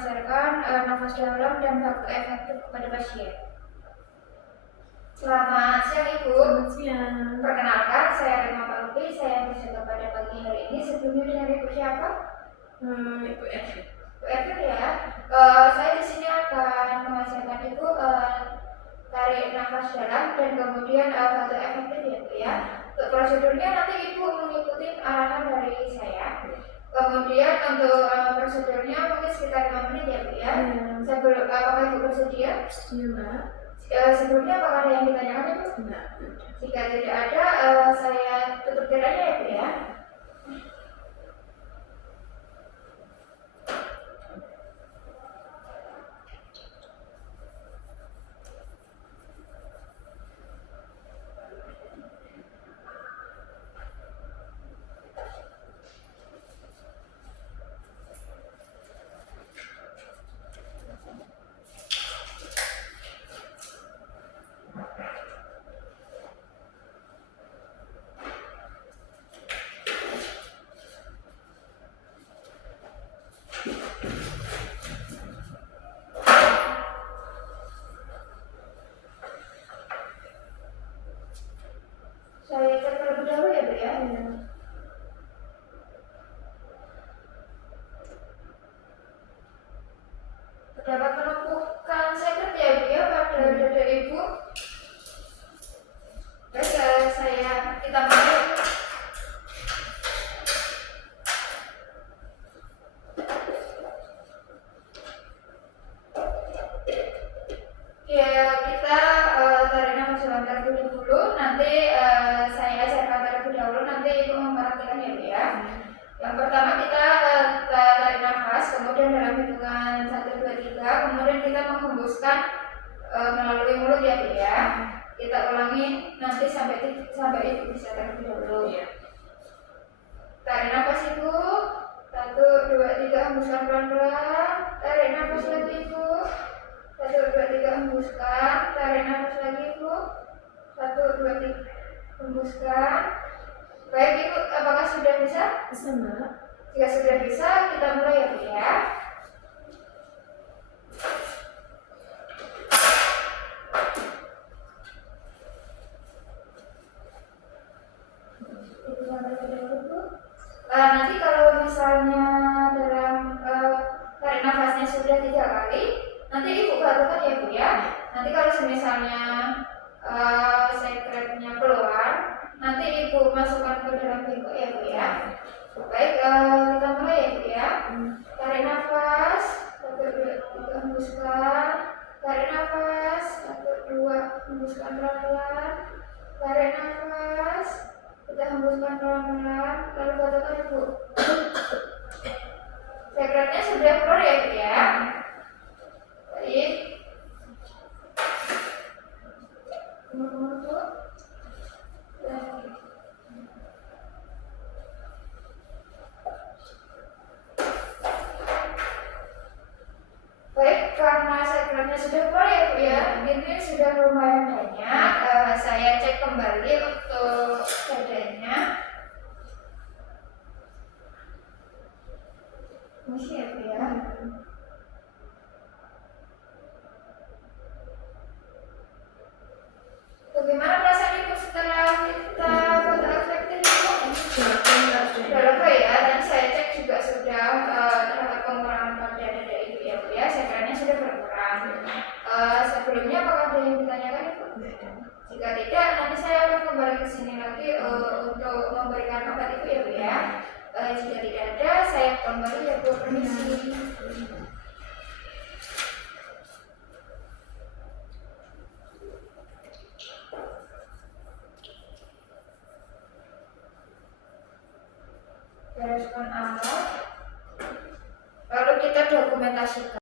mengajarkan nafas dalam dan waktu efektif kepada pasien. Selamat siang Ibu. Selamat siang. Perkenalkan, saya Rima Palpi. Saya berserta pada pagi hari ini. Sebelumnya dengan Ibu siapa? Ibu Edwin. Ibu Edwin ya. Saya di sini akan mengajarkan Ibu tarik nafas dalam dan kemudian waktu efektif ya Bu ya. Untuk prosedurnya nanti Ibu mengikuti arahan dari saya. Kemudian untuk prosedurnya mungkin sekitar 5 menit ya Bu ya. Sebelum apakah Ibu bersedia? Sedia, Mbak. Sebelumnya apakah ada yang ditanyakan Ibu? Enggak. Jika tidak ada, saya tutup kiranya ya Bu ya. Saya cek terlebih dahulu ya Bu ya. Dapat menumpukan sekret ya Bu ya pada dada Ibu. Baik, kita mulai. Ya, kita tarik nafas dalam terlebih dahulu. Nanti saya ajarkan terlebih dahulu. Nanti Ibu memperhatikan ya Bu ya. Yang pertama kita tarik nafas, kemudian dalam hitungan 1, 2, 3, kemudian kita menghembuskan melalui mulut ya Bu ya. Kita ulangi nanti sampai Ibu bisa terlebih dahulu. Tarik nafas Ibu. 1, 2, 3, hembuskan pelan-pelan. Tarik nafas lagi Ibu. 1, 2, 3, hembuskan. Tarik nafas lagi Ibu. 1, 2, 3, hembuskan. Baik Ibu, apakah sudah bisa? Bisa, Mbak. Jika sudah bisa, kita mulai ya Bu ya. Ibu sampai dulu Bu. Nanti kalau misalnya dalam tarik nafasnya sudah 3 kali, nanti Ibu perhatikan ya Bu ya. Nanti kalau misalnya sekretnya keluar, nanti Ibu masukkan ke dalam bengkok ya Bu ya. Baik, kita mulai ya Bu ya. Tarik nafas, 1, 2, 3, hembuskan. Tarik nafas, 1, 2, hembuskan pelan-pelan. Tarik nafas, kita hembuskan pelan-pelan. Lalu katakan Ibu. Sekretnya sudah keluar ya Bu ya. Baik. Umur Bu. Baik, karena sekretnya sudah keluar ya Bu ya, ini sudah lumayan banyak. Saya cek kembali untuk dadanya. Masih ya Bu ya. Bagaimana perasaan Ibu setelah kita foto efektif Ibu? Sudah lega ya, dan saya cek juga sudah terdapat pengurangan pada dada Ibu ya Bu ya, sekretnya sudah berkurang. Sebelumnya apakah ada yang ditanyakan Ibu? Jika tidak, nanti saya akan kembali ke sini lagi untuk memberikan obat Ibu ya Bu ya. Jika tidak ada, saya kembali ya Bu, permisi. Respon awal, lalu kita dokumentasikan.